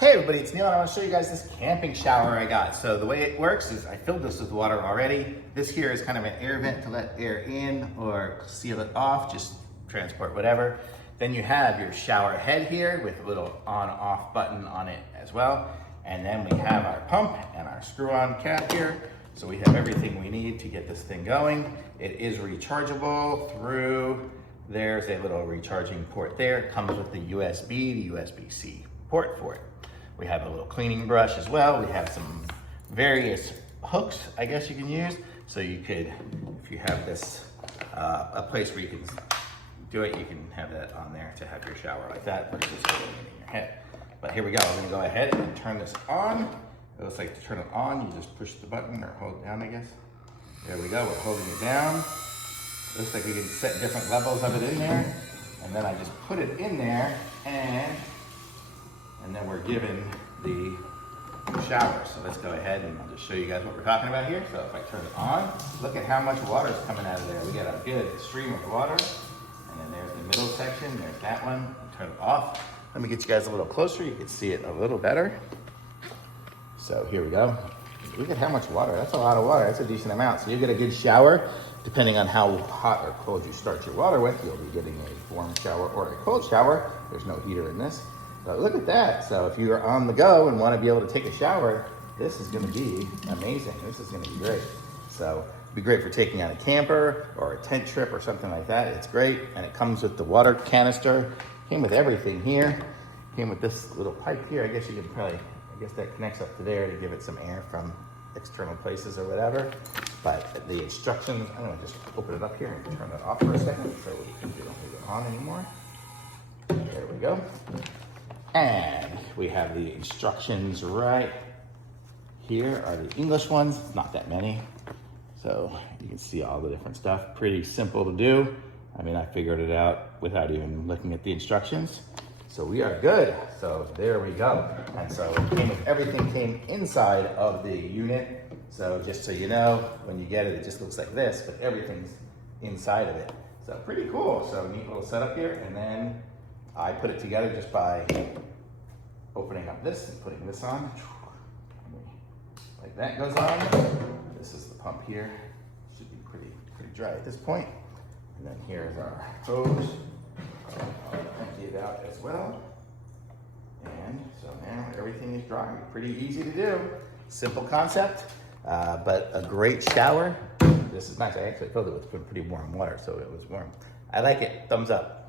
Hey everybody, it's Neil and I want to show you guys this camping shower I got. So the way it works is I filled this with water already. This here is kind of an air vent to let air in or seal it off, just transport whatever. Then you have your shower head here with a little on-off button on it as well. And then we have our pump and our screw-on cap here. So we have everything we need to get this thing going. It is rechargeable through, there's a little recharging port there. It comes with the USB, the USB-C port for it. We have a little cleaning brush as well. We have some various hooks, I guess you can use. So you could, if you have this, a place where you can do it, you can have that on there to have your shower like that versus holding it in your head. But here we go, we're gonna go ahead and turn this on. It looks like to turn it on, you just push the button or hold it down, I guess. There we go, we're holding it down. Looks like we can set different levels of it in there. And then I just put it in there and then we're given the shower. So let's go ahead and I'll just show you guys what we're talking about here. So if I turn it on, look at how much water is coming out of there. We got a good stream of water. And then there's the middle section, there's that one. I'll turn it off. Let me get you guys a little closer. You can see it a little better. So here we go. Look at how much water. That's a lot of water. That's a decent amount. So you get a good shower. Depending on how hot or cold you start your water with, you'll be getting a warm shower or a cold shower. There's no heater in this. But look at that. So if you're on the go and want to be able to take a shower, this is going to be amazing. This is going to be great. So it'd be great for taking on a camper or a tent trip or something like that. It's great. And it comes with the water canister. Came with everything here. Came with this little pipe here. I guess you can probably, I guess that connects up to there to give it some air from external places or whatever. But the instructions, I'm going to just open it up here and turn it off for a second so we don't leave it on anymore. There we go. And we have the instructions right here are the English ones, not that many. So you can see all the different stuff, pretty simple to do. I mean, I figured it out without even looking at the instructions. So we are good. So there we go. And so everything came inside of the unit. So just so you know, when you get it, it just looks like this, but everything's inside of it. So pretty cool. So neat little setup here. And then I put it together just by opening up this and putting this on. Like that goes on. This is the pump here. Should be pretty dry at this point. And then here's our hose. I'll empty it out as well. And so now everything is dry. Pretty easy to do. Simple concept, but a great shower. This is nice. I actually filled it with pretty warm water, so it was warm. I like it. Thumbs up.